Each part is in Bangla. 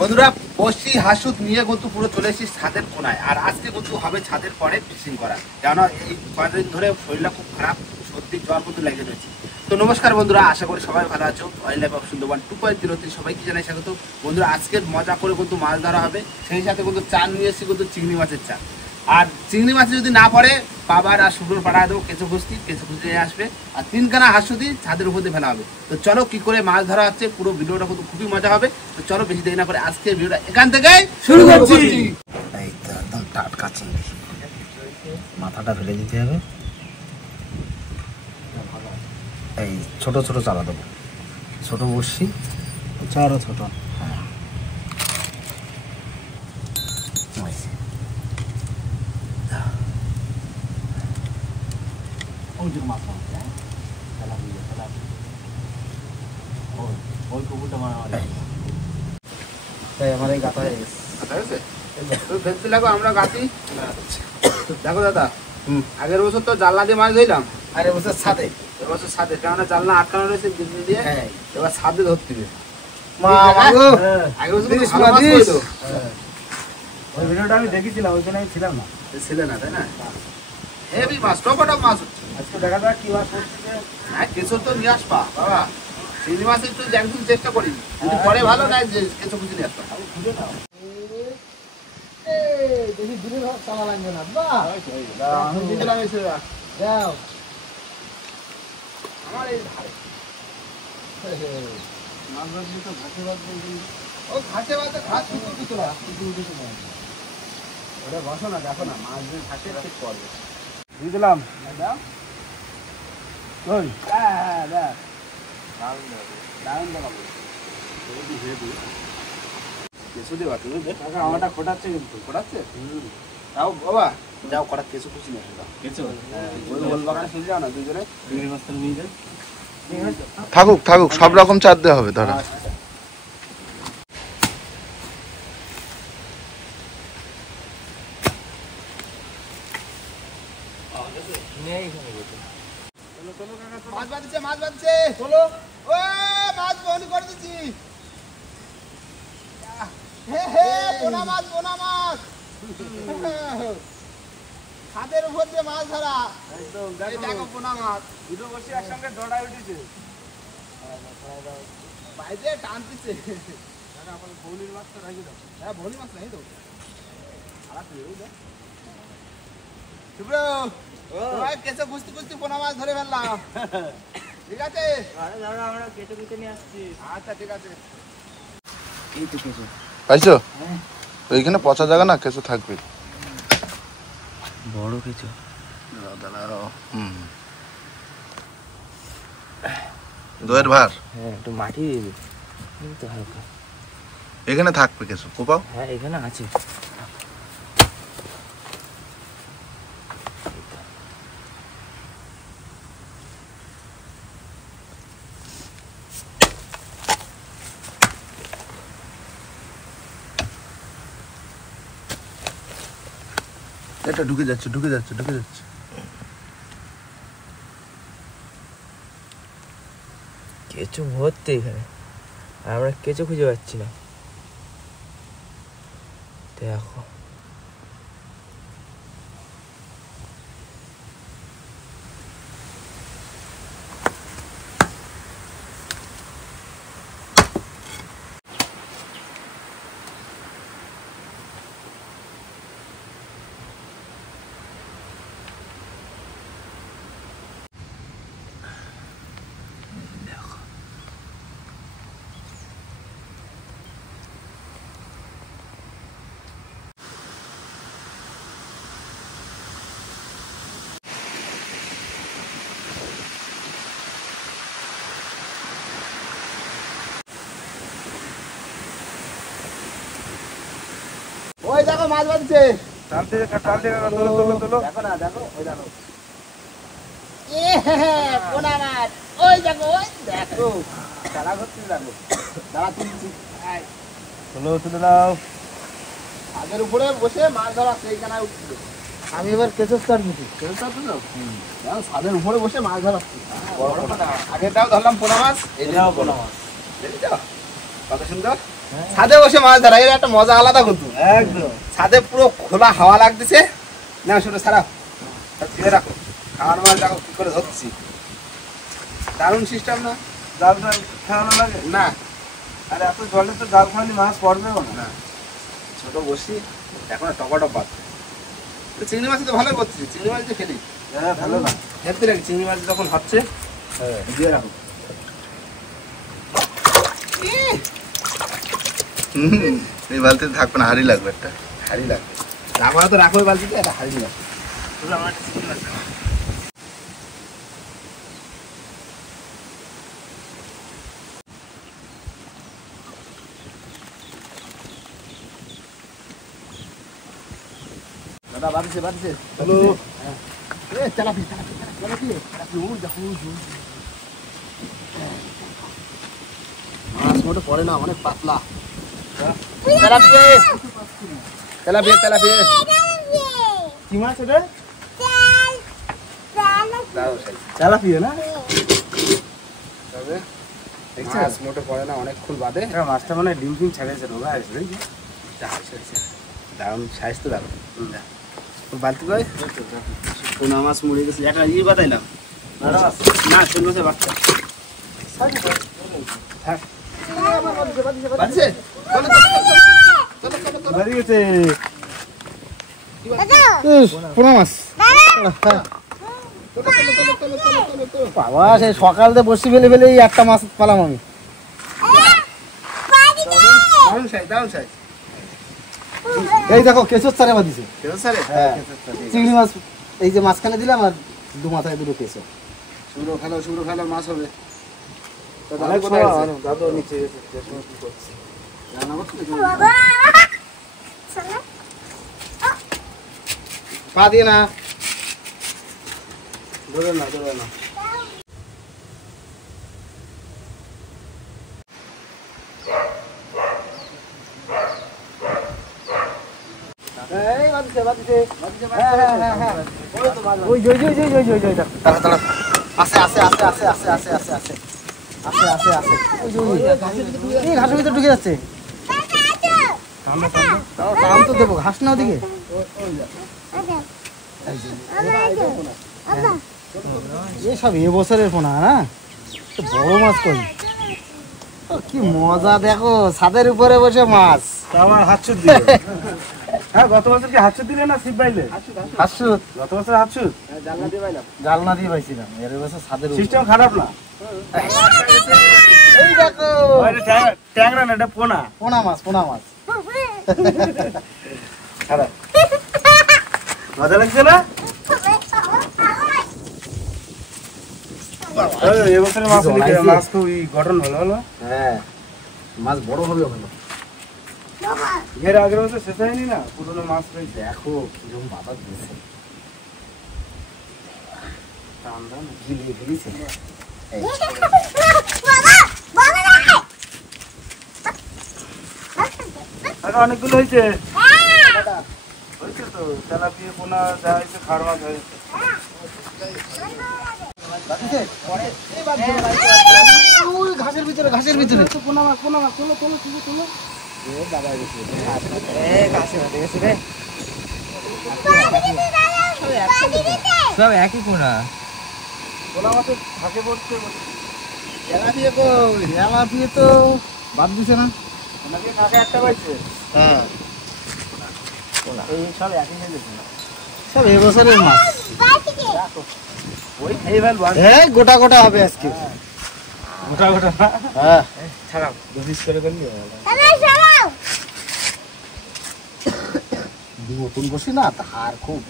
বন্ধুরা বসি হাসুদ নিয়ে কিন্তু পুরো চলে এসেছি ছাদের কোনায়। আর আজকে কিন্তু হবে ছাদের পরে ফিশিং করা, কেননা এই কয়েকদিন ধরে শরীরটা খুব খারাপ, সর্দি জ্বর কিন্তু লেগে রয়েছে। তো নমস্কার বন্ধুরা, আশা করি সবাই ভালো আছো। ওয়াইল্ড লাইফ অফ সুন্দরবন 2.0 সবাইকে জানাই স্বাগত। বন্ধুরা আজকের মজা করে কিন্তু মাছ ধরা হবে, সেই সাথে কিন্তু চাল নিয়ে এসেছি কিন্তু চিংড়ি মাছের চাল। আর চিংড়ি মাছ যদি না পড়ে বাবার আর শুক্র পাঠায় দেবো কেঁচো খুঁজতে নিয়ে আসবে, আর 3খানা হাঁসুদি ছাদের উপর দিয়ে ফেলা হবে। তো চলো কি করে মাছ ধরা হচ্ছে, পুরো ভিডিওটা কিন্তু খুবই মজা হবে। তো চলো বেশি দেরি না করে আজকে ভিডিওটা এখান থেকে শুরু করছি। এই তো একদম টাটকা চিংড়ি, মাথাটা ফেলে দিতে হবে। এই ছোট ছোট চালা দেবো, ছোট বসছি, আরো ছোট। হ্যাঁ আমার এই গাতা হয়ে গেছে। আমরা গাছি দেখো দাদা, আগের বছর তো জানলা দিয়ে মাছ ধরলাম, আর এবছর ছাদে, এবছর ছাদে, কেননা জানলা আটকানো রয়েছে গ্রিল দিয়ে। এবার ছাদে ধরতে হবে। আগের বছর কিন্তু ভালো মাছ হইতো। ওই ভিডিওটা আমি দেখেছিলাম, ওইখানে আমি ছিলাম না। ছিলে না, তাই না? হেভি মাছ, টপটপ মাছ হচ্ছে। আজকে দেখা যাক কি মাছ পড়ছে। হ্যাঁ, কেঁচো তো নিয়ে আসবা বাবা। চিংড়ি মাছ একটু একদম চেষ্টা করি, যদি পরে ভালো না কেঁচো খুঁজে নিয়ে আসবা। খুঁজে নাও, দেখি দূরে চালা লাগবে না। আমি দিলাম এসে যাও আমার এই ধারে। মাছ ধরবি তো ঘাসে বাদ দিয়ে, ও ঘাসে বাদে ঘাস শুধু দিতে না, ওটা বসো না, দেখো না মাছ দিয়ে ঘাসে ঠিক করবে। দিয়ে দিলাম, ওই দারুণ দেখাবো। কেঁচো দেওয়া তুমি আমারটা খোটাচ্ছে কিন্তু, করাচ্ছে। তাও বাবা যাও করা কেঁচো খুঁজে নিয়ে আসবা। কেঁচো ওই গোল বাগানে শুনে যাও না দুজনে। থাকুক থাকুক, সব রকম চার দেওয়া হবে ধরা। মাছ বাঁধছে, মাছ বাঁধছে, চলো। ও মাছ বহনি করে দিচ্ছি। হে হে, পোনা মাছ, পোনা মাছ। ছাদের উপর দিয়ে মাছ ধরা, একদম এই দেখো পোনা মাছ। দুটো বসে একসঙ্গে দৌড়ায় উঠেছে। বাইরে টানতেছে। বৌলির মাছটা রাখি দাও। হ্যাঁ, ভলি মাছ নাই তো। খারাপ হয়ে গেছে। শুভ্র, তোমার কেঁচো খুঁজতে খুঁজতে পোনা মাছ ধরে ফেললাম। ঠিক আছে, আমরা কেটে কেটে নিয়ে আসছি। আচ্ছা ঠিক আছে। এই তো কেঁচো পাইছো? ওইখানে পচা জায়গা না, কেঁচো থাকবে। বড় কেঁচো। দইয়ের ভার হ্যাঁ, একটু মাটি দিয়ে দিবি তো হালকা। এখানে থাকবে কেঁচো, কোপাও। হ্যাঁ, এখানে আছে। এটা ঢুকে যাচ্ছে, ঢুকে যাচ্ছে, ঢুকে যাচ্ছে। কেঁচো ভর্তি এখানে, আর আমরা কেঁচো খুঁজে পাচ্ছি না। দেখো ওই দেখো মাছ বাঁধছে। টানতে তোলো তোলো তোলো। দেখো না, দেখো ওই দেখো। এ পোনা মাছ, ওই দেখো, ওই দেখো। চালা করতে দেখো, চালা তুলছি। তোলো, তুলে দাও। ছাদের উপরে বসে মাছ ধরা সেইখানে উঠছিল। আমি এবার কেঁচো স্টার্ট দিচ্ছি। কেঁচো তুলো, ছাদের উপরে বসে মাছ ধরা। আগেরটাও ধরলাম পোনা মাছ, এটাও পোনা মাছ। দেখেছো কত সুন্দর। ছাদে বসে মাছ ধরা এর একটা মজা আলাদা কিন্তু। একদম ছাদে পুরো খোলা হাওয়া লাগতেছে। না শুনে ছাড়া ধুয়ে রাখো, খাওয়ার মাছ দেখো কি করে ধরছি, দারুণ সিস্টেম না? জাল টাল খাওয়ানো লাগে না আর এত জলে তো জাল খাওয়ানি মাছ পড়বেও না। না, ছোট বসি এখন টপাটপ পাত। চিংড়ি মাছ তো ভালোই করছি, চিংড়ি মাছ দিয়ে খেলি। হ্যাঁ ভালো না খেতে লাগে চিংড়ি মাছ যখন হচ্ছে। হ্যাঁ দিয়ে রাখো। এই বালতিতে থাকবে না, হাড়ি লাগবে একটা। হাড়ি লাগবে, রাখো তো রাখো বালতিতে, একটা হাড়ি লাগবে। আমার একটা চিংড়ি মাছ রাখো। দাদা বাড়িছে বাড়িছে। হ্যালো তেলাপি তেলাপি তেলাপি তেলাপি, ওই দেখো ওই যে। মাছ মোটে পড়ে না, অনেক পাতলা। তেলাপি তেলাপি তেলাপি। কি মাছ এটা? তেলাপিয়া না? তবে মাছ মোটে পড়ে না, অনেকক্ষণ বাদে। মাছটা মানে ডিম ফিম ছাড়িয়েছে রোগা আছে নাকি? দারুণ সাইজ তো দারুণ। বালতি করে পোনা মাছ মরে গেছে, একটা ইয়ে বাতাইলাম না, শোল মাছের বাচ্চা। থাক বাড়ছে বাড়ি গেছে পোনা মাছ। বাবা সেই সকাল থেকে বসে ফেলে ফেলে একটা মাছ পালাম আমি। দারুণ সাইজ দারুণ সাইজ। এই দেখো কেঁচোর চারে বাঁধিছে। কেন স্যার? হ্যাঁ চিংড়ি মাছ এই যে মাঝখানে দিলাম আর দু মাথায় দুটো কেঁচো। শুরু খেলো মাছ হবে। তো দাদা অনেক কোথায় ছোঁয়া, আছে? দাদু নিচে গেছে, দেখো কি করছে। রান্না করছিস? পা দিয়ে না, ধরে না ধরে না। এই বাঁধিছে, বাঁধিছে। হ্যাঁ, হ্যাঁ, হ্যাঁ, হ্যাঁ। ওই যে, ওই যে, ওই যে, ওই যে, ওই যে, ওই যে। তাড়া তাড়া আছে আছে আছে আছে আছে আছে আছে আছে আছে আছে। ওই যে, ওই যে। এই ঘাসের ভিতরে ঢুকে যাচ্ছে। টান তো দেবো, ঘাস না ওদিকে। এসব এবছরের পোনা না, তো বড় মাছ কই। ও, কি মজা দেখো, ছাদের উপরে বসে মাছ। আমার হাতছুট দিলে। হ্যাঁ গত বছর কি হাতছুট দিলে না ছিপ বাইলে? হাসুত গত বছর হাতছুট জানলা দিয়ে পাইলাম। জালনা দিয়ে পাইছিলাম, এর বছর ছাদের উপরে। সিস্টেম খারাপ না। এই দেখো ট্যাংরা না, এটা পোনা। পোনা মাছ, পোনা মাছ। খারাপ মজা লাগছে না? এবছরের মাছ মাছ খুব গঠন ভালো হলো। হ্যাঁ মাছ বড় হবে ওখানে। এর আগের বছর শেষ হয়নি না, পুরোনো মাছ রয়েছে। দেখো কিরকম বাবা দিয়েছে, গিলিয়ে ফেলিছে। আরে অনেকগুলো হয়েছে। হয়েছে তো, তেলাপিয়া পোনা যা হয়েছে, খাড় মাছ হয়েছে। ওই ঘাসের ভিতরে, ঘাসের ভিতরে পোনা মাছ, পোনা মাছ, চলো চলো চলো চলো। সব একই পোনা। পোনা মাছের থাকে পড়ছে। তেলাপিয়া কই? তেলাপিয়া তো বাদ দিছে না। ওনাকে কাকে একটা পাইছে। হ্যাঁ এই সব একই হয়ে গেছে। সব এবছরের মাছ। ওই খেয়ে ফেলবো। এই গোটা গোটা হবে আজকে। গোটা গোটা হ্যাঁ ছাড়াও, দুপিস করে ফেললি। নতুন বসি না, ধার খুব।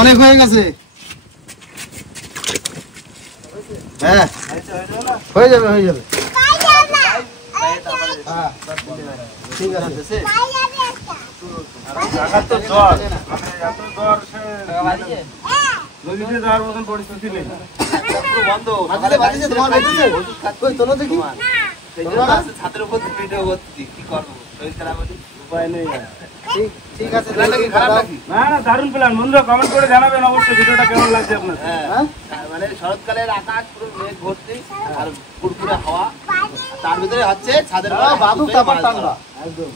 অনেক হয়ে গেছে। হ্যাঁ হয়ে যাবে, হয়ে যাবে। হ্যাঁ ঠিক আছে। টাকার তো জ্বর, মানে এত জ্বর, নদীতে যাওয়ার মতন পরিস্থিতি নেই। পুরো বন্ধ। বাতিতে বাতিতে তোমার বেঁধেছে? ওষুধ খাচ্ছি। কই তোলো দেখি। তোমার। সেই জন্য আজকে ছাদের উপর ভিডিও করছি, কি করবো শরীর খারাপ হচ্ছে। উপায় নেই আর। ঠিক আছে। প্ল্যানটা কি খারাপ নাকি? না না, দারুণ প্ল্যান। বন্ধুরা কমেন্ট করে জানাবেন অবশ্যই ভিডিওটা কেমন লাগছে আপনার। হ্যাঁ, মানে শরৎকালের আকাশ পুরো মেঘ ভর্তি আর কুড়কুড়ে হাওয়া, তার ভিতরে হচ্ছে ছাদের উপর বাবু হাঁটু তারপর মাছ টানবা ধরা। একদম।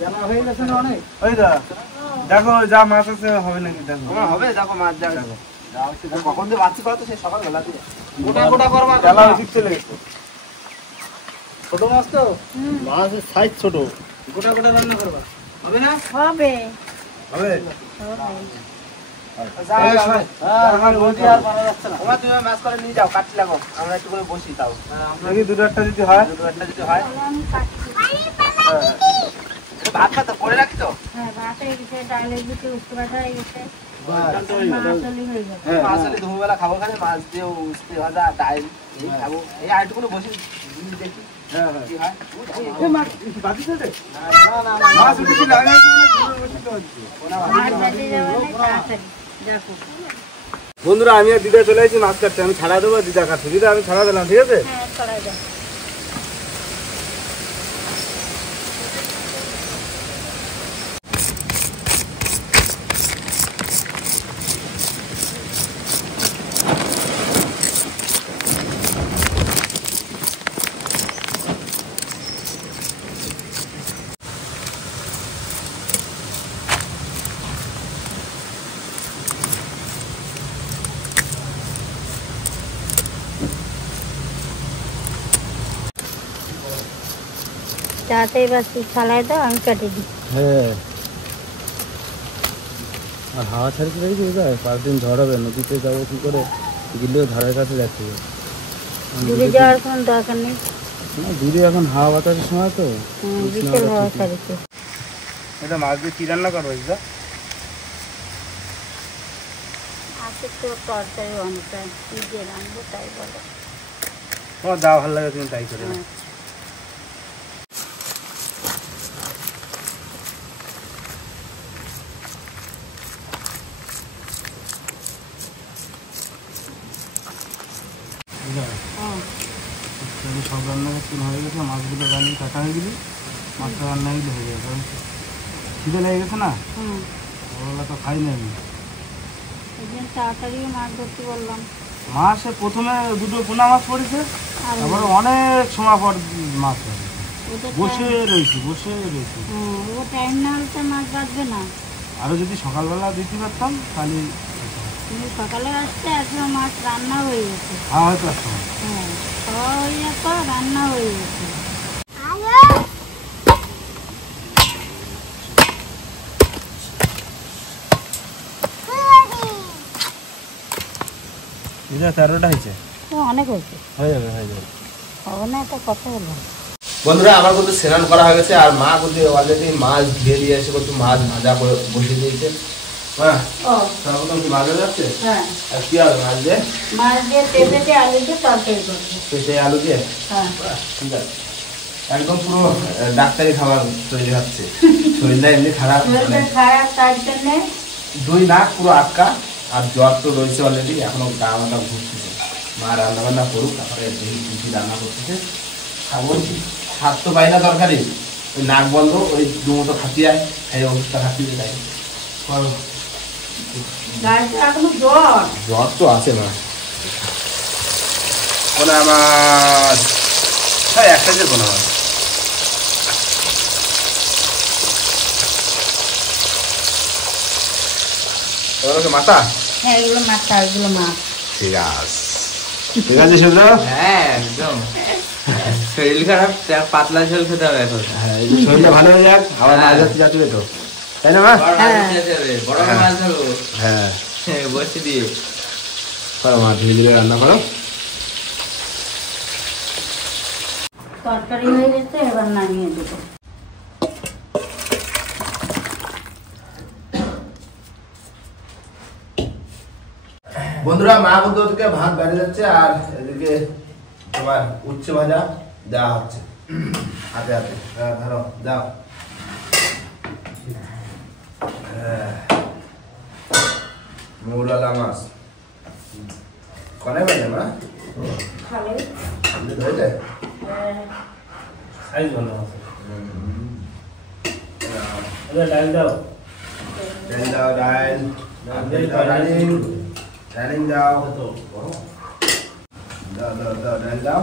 জানা হয়ে গেছে না অনেক? ওই দা দেখো যা মাছ আছে হবে নাকি দেখো। তোমার হবে, দেখো মাছ যা দেখো। কখন দিয়ে বাচ্চি করা তো সেই সকালবেলা দিয়ে গোটা গোটা করবা জ্বালা ঠিক চলে গেছে। ছোট মাছ তো মাছের সাইজ ছোট। গোটা গোটা রান্না করবা হবে না? হবে হবে? হ্যাঁ রোজি আর পারা যাচ্ছে না। তোমার তুমি মাছ করে নিয়ে যাও, কাটছি লাগো, আমরা একটু করে বসি তাও দেখি দুটো একটা যদি হয়। দুটো একটা যদি হয়। তাহলে আমি কাটছি। ভাত খাতো করে রাখি তো, হ্যাঁ ভাত হয়ে গেছে, ডাল হয়ে গেছে, উস্তে ভাজা হয়ে গেছে, মাছ হলে হয়ে যাবে। মাছ হলে দুপুরবেলা খাবো, খালি মাছ দিয়ে উস্তে ভাজা ডাল এই খাবো। এই আরেকটু বসি দেখি হ্যাঁ হ্যাঁ। কি হয়। না না না মাছ উঠে দিলে আগে আসবে না, ঘুরে বসে তো হচ্ছে। মাছ বেঁচে যাবে না, তাড়াতাড়ি দেখো। বন্ধুরা আমি আর দিদা চলে আসছি মাছ কাটতে। আমি ছাড়া দেবো, দিদা কাটছে। দিদা আমি ছাড়া দিলাম, ঠিক আছে? হ্যাঁ ছড়াই দাও। তাড়াতাড়ি বাস ছালাই দাও, আমি কেটে দিই। হ্যাঁ। আর হাওয়া ছাড়তে দেখি বুঝায় 5 দিন ঝড় হবে, নদীতে যাবো কি করে, গেলেও ধারের কাছে যাচ্ছে। দূরে যাওয়ার কোনো দরকার নেই। না দূরে এখন হাওয়া বাতাসের সময় তো। বিকেল হওয়া ছাড়িতে। এটা মাছ দিয়ে কি রান্না করবো দিদা? আছে তো তরকারি অনেকটা, কি দিয়ে রাখবো তাই বলো। তোমার যা ভালো লাগে তুমি তাই করে নাও। হ্যাঁ যদি সব রান্না হয়ে গেছে, মাছগুলো রান্না কাটা হয়ে গেলে মাছটা রান্না হয়ে হয়ে যাবে। কারণ খিদে লেগে গেছে না, হুম, ওগুলো তো খাই না আমি। এই জন্য তাড়াতাড়ি মাছ ধরতে বললাম। মাছে প্রথমে দুটো পোনা মাছ পড়েছে, আর তারপরে অনেক সময় পর মাছ পড়ে। ওদের বসে রয়েছি। ও টাইম না হলে তো মাছ বাঁচবে না। আরও যদি সকালবেলা দিতে পারতাম তাহলে তুমি সকালে আসতে এখন মাছ রান্না হয়ে গেছে। হয়তো একটা হ্যাঁ খাওয়া হয়ে যেত, রান্না হয়ে গেছে। এটা 13টা হয়েছে, তো অনেক হয়েছে, হয়ে যাবে। হবে না একটা কথা হলো। বন্ধুরা আমার কিন্তু স্নান করা হয়ে গেছে, আর মা কিন্তু অলরেডি মাছ ধুয়ে দিয়ে এসে কিন্তু মাছ ভাজা করে বসিয়ে দিয়েছে। হ্যাঁ ও সর্বপ্রথম কি ভাজা যাচ্ছে, হ্যাঁ, আর কি হবে মাছ দিয়ে মাছ দিয়ে পেঁপে দিয়ে আলু দিয়ে তরকারি করবো। পেঁপে আলু দিয়ে। হ্যাঁ বাহ, ঠিক আছে, একদম পুরো ডাক্তারি খাবার তৈরি হচ্ছে। শরীরটা এমনি খারাপ, শরীরটা খারাপ, তার জন্যে দুই নাক পুরো আটকা, আর জ্বর তো রয়েছে অলরেডি, এখনো গা মাথা ঘুরতেছে। মা রান্না বান্না করুক, তারপরে দেখি কি কি রান্না করতেছে খাবো। স্বাদ তো পাই না তরকারি, ওই নাক বন্ধ, ওই দুমতো খাতিয়ায় খাই অবস্থা খাতিয়ে যাই। গাড়িতে এখনো জ্বর। জ্বর তো আছে মা। পোনা মাছ, হ্যাঁ একটা যে পোনা মাছ। ওগুলোকে মাথা, হ্যাঁ এগুলো মাছ, এগুলো মাছ। ঠিক আছে, ঠিক আছে শুভ্র। হ্যাঁ একদম শরীর খারাপ, পাতলা ঝোল খেতে হবে এখন। হ্যাঁ এই যে শরীরটা ভালো হয়ে যাক, আবার মাছ ধরতে যাচ্ছে তো, তাই না মা? বড় মাছ খেতে হবে, বড় মাছ ধরবো। হ্যাঁ হ্যাঁ, বসে দিয়ে করো মা, ধীরে ধীরে রান্না করো। তরকারি হয়ে গেছে, এবার নামিয়ে দেবো। বন্ধুরা মা বলতে ওদিকে ভাত বেড়ে যাচ্ছে, আর এদিকে তোমার উচ্ছে ভাজা দেওয়া হচ্ছে হাতে হাতে ধরো দাও মৌলালা মাছ কনে বাজে মা ভালোই ধরলে সাইজ ভালো আছে ডাল দাও ডাল দাও ডাল ডালিং ডালিং দাও দাও দাও দাও ডাল দাও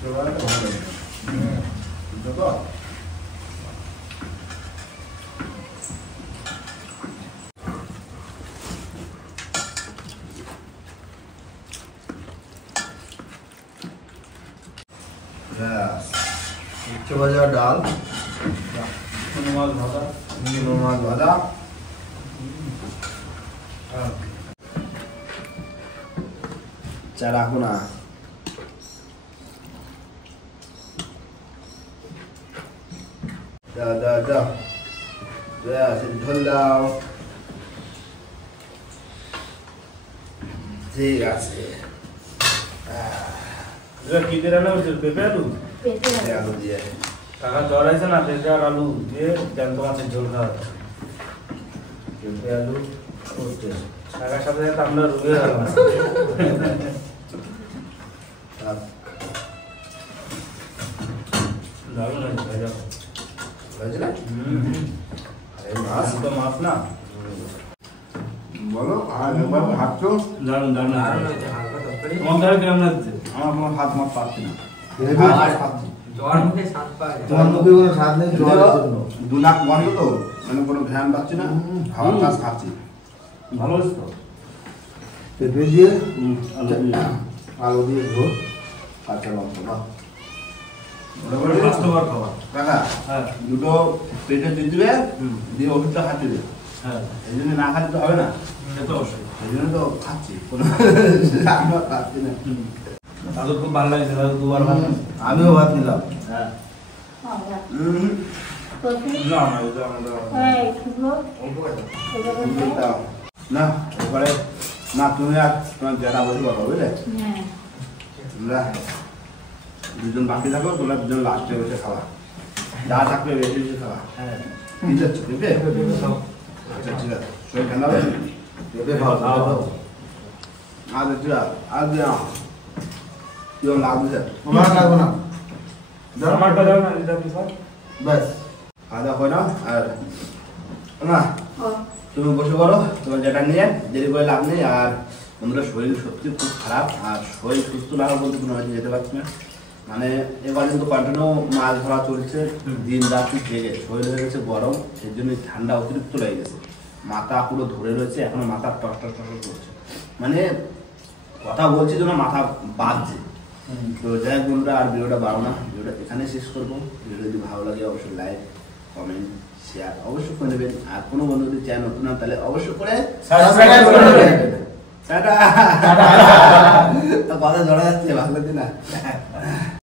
চলো তো উচ্চ ভাজা ডাল মাছ ভাজা মাছ ভাজা চা রাখো না দাও দাও দাও ঝোল দাও ঠিক আছে কি দিয়ে রান্না হচ্ছে পেঁপে আলু পেটে আলু দিয়ে কাকা জ্বর আছে না পেঁপে আর আলু দিয়ে জ্যান্ত মাছের ঝোল খাওয়া পেঁপে আলু কাকার সাথে সাথে আমরা রুগে গেলাম দারুণ আছে ভাইয়া হয়েছে না মাছ তো মাছ না বলো আর একবার ভাবছো দারুণ দারুণ দারুণ হয়েছে, হালকা তরকারি। তোমার ধারে কেমন লাগছে আমার কোনো হাত মাত পাচ্ছি না জ্বর মুখে স্বাদ পাওয়া যায়। তোমার মুখে কোনো স্বাদ নেই জ্বরের জন্য। দু লাখ বন্ধ তো মানে কোনো ভ্যান পাচ্ছি না খাওয়ার কাজ খাচ্ছি ভালো হয়েছে তো পেঁপে দিয়ে আলু দিয়ে। আলু দিয়ে ঝোল কাঁচা লঙ্কা বাহ। মোটামুটি স্বাস্থ্যকর খাবার কাকা হ্যাঁ দুটো পেটে দিয়ে দিবে হুম। দিয়ে ওষুধটা খাচ্ছি দেবে হ্যাঁ এই জন্য না খালি তো হবে না সে তো অবশ্যই এই জন্য তো খাচ্ছি কোনো আমরা খাচ্ছি না দাদু খুব ভালো লাগছে দাদু দুবার ভাত আমিও ভাত নিলাম হ্যাঁ তো না না এটা আমাদের এই শুভ অল্প করে দাও। এটা বলতে দাও। না এবারে না তুমি আর তোমার জেঠা বসে কথা বুঝলে হ্যাঁ তোমরা দুজন বাকি থাকো তোমরা দুজন লাস্টে বসে খাওয়া যা থাকবে বেশি বেশি খাওয়া হ্যাঁ কি যাচ্ছে পেঁপে আচ্ছা ঠিক আছে শরীর ঠান্ডা হবে পেঁপে খাও খাও, খাও। আজ ঠিক আছে আজ কেমন লাগছে তোমার লাগবে না আমারটা দাও না এটা কি স্যার ব্যাস খাওয়া দাওয়া হয় না আর না ও তুমি বসে করো তোমার যেটা নিয়ে দেরি করে লাভ নেই আর বন্ধুরা শরীর সত্যি খুব খারাপ আর শরীর সুস্থ না হওয়ার বলতে কোনো হয়তো যেতে পারছি না মানে এবার কিন্তু কন্টিনিউ মাছ ধরা চলছে দিন রাত্রি জেগে শরীর হয়ে গেছে গরম সেই জন্য ঠান্ডা অতিরিক্ত লেগে গেছে মাথা পুরো ধরে রয়েছে এখনো মাথা টস টস টস করছে মানে কথা বলছি যেন মাথা বাজছে তো যাই হোক বন্ধুরা আর ভিডিওটা বাড়ো না ভিডিওটা এখানে শেষ করবো ভিডিও যদি ভালো লাগে অবশ্যই লাইক কমেন্ট শেয়ার অবশ্যই করে দেবেন আর কোনো বন্ধু যদি চ্যানেল নতুন না তাহলে অবশ্যই করে সাবস্ক্রাইব করে দেবেন। টাটা কথা জড়া যাচ্ছে ভালো দিন না